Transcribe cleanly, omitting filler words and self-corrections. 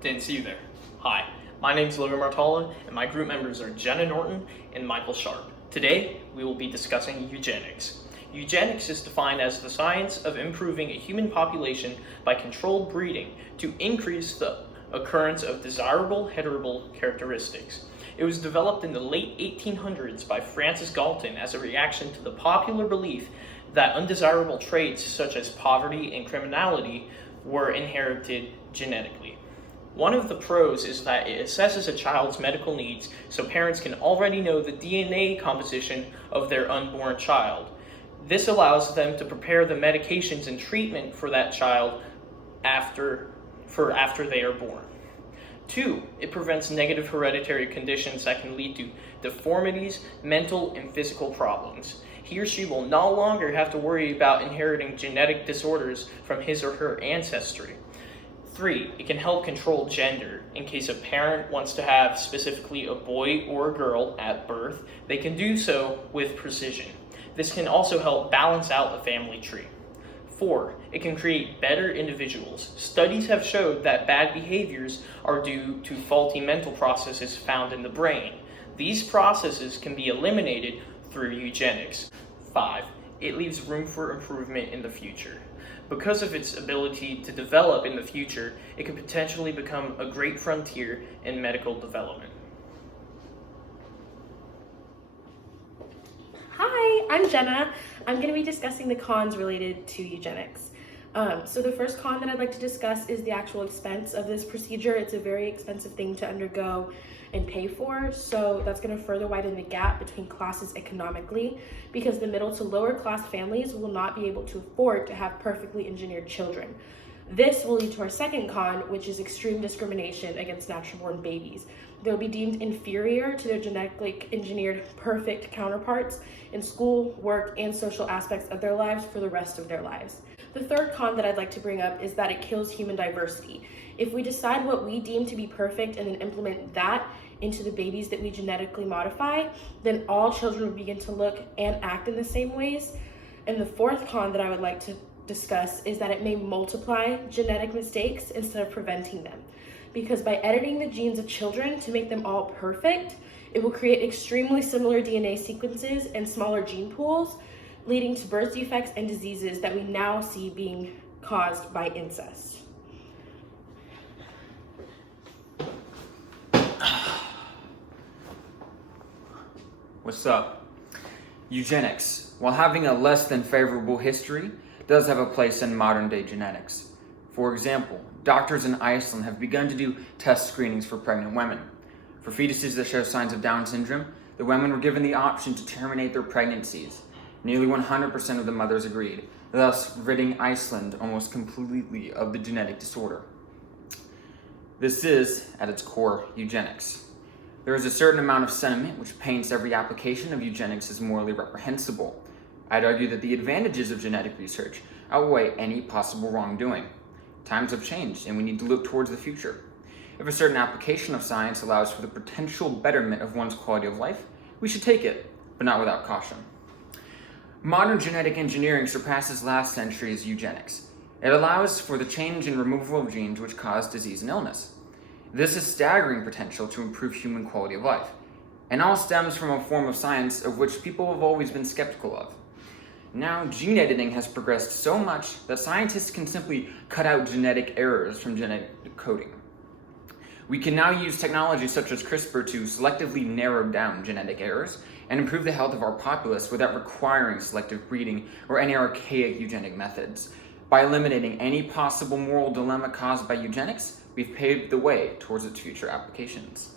Didn't see you there. Hi, my name's Logan Martala, and my group members are Jenna Norton and Michael Sharp. Today, we will be discussing eugenics. Eugenics is defined as the science of improving a human population by controlled breeding to increase the occurrence of desirable heritable characteristics. It was developed in the late 1800s by Francis Galton as a reaction to the popular belief that undesirable traits such as poverty and criminality were inherited genetically. One of the pros is that it assesses a child's medical needs so parents can already know the DNA composition of their unborn child. This allows them to prepare the medications and treatment for that child after they are born. 2, it prevents negative hereditary conditions that can lead to deformities, mental and physical problems. He or she will no longer have to worry about inheriting genetic disorders from his or her ancestry. 3, it can help control gender. In case a parent wants to have specifically a boy or a girl at birth, they can do so with precision. This can also help balance out the family tree. 4, it can create better individuals. Studies have showed that bad behaviors are due to faulty mental processes found in the brain. These processes can be eliminated through eugenics. 5, it leaves room for improvement in the future. Because of its ability to develop in the future, it could potentially become a great frontier in medical development. Hi, I'm Jenna. I'm going to be discussing the cons related to eugenics. So the first con that I'd like to discuss is the actual expense of this procedure. It's a very expensive thing to undergo and pay for, so that's going to further widen the gap between classes economically, because the middle to lower class families will not be able to afford to have perfectly engineered children. This will lead to our second con, which is extreme discrimination against natural-born babies. They'll be deemed inferior to their genetically engineered perfect counterparts in school, work, and social aspects of their lives for the rest of their lives. The third con that I'd like to bring up is that it kills human diversity. If we decide what we deem to be perfect and then implement that into the babies that we genetically modify, then all children will begin to look and act in the same ways. And the fourth con that I would like to discuss is that it may multiply genetic mistakes instead of preventing them. Because by editing the genes of children to make them all perfect, it will create extremely similar DNA sequences and smaller gene pools, leading to birth defects and diseases that we now see being caused by incest. What's up? Eugenics, while having a less than favorable history, does have a place in modern day genetics. For example, doctors in Iceland have begun to do test screenings for pregnant women. For fetuses that show signs of Down syndrome, the women were given the option to terminate their pregnancies. Nearly 100% of the mothers agreed, thus ridding Iceland almost completely of the genetic disorder. This is, at its core, eugenics. There is a certain amount of sentiment which paints every application of eugenics as morally reprehensible. I'd argue that the advantages of genetic research outweigh any possible wrongdoing. Times have changed, and we need to look towards the future. If a certain application of science allows for the potential betterment of one's quality of life, we should take it, but not without caution. Modern genetic engineering surpasses last century's eugenics. It allows for the change and removal of genes which cause disease and illness. This has staggering potential to improve human quality of life, and all stems from a form of science of which people have always been skeptical of. Now, gene editing has progressed so much that scientists can simply cut out genetic errors from genetic coding. We can now use technology such as CRISPR to selectively narrow down genetic errors and improve the health of our populace without requiring selective breeding or any archaic eugenic methods. By eliminating any possible moral dilemma caused by eugenics, we've paved the way towards its future applications.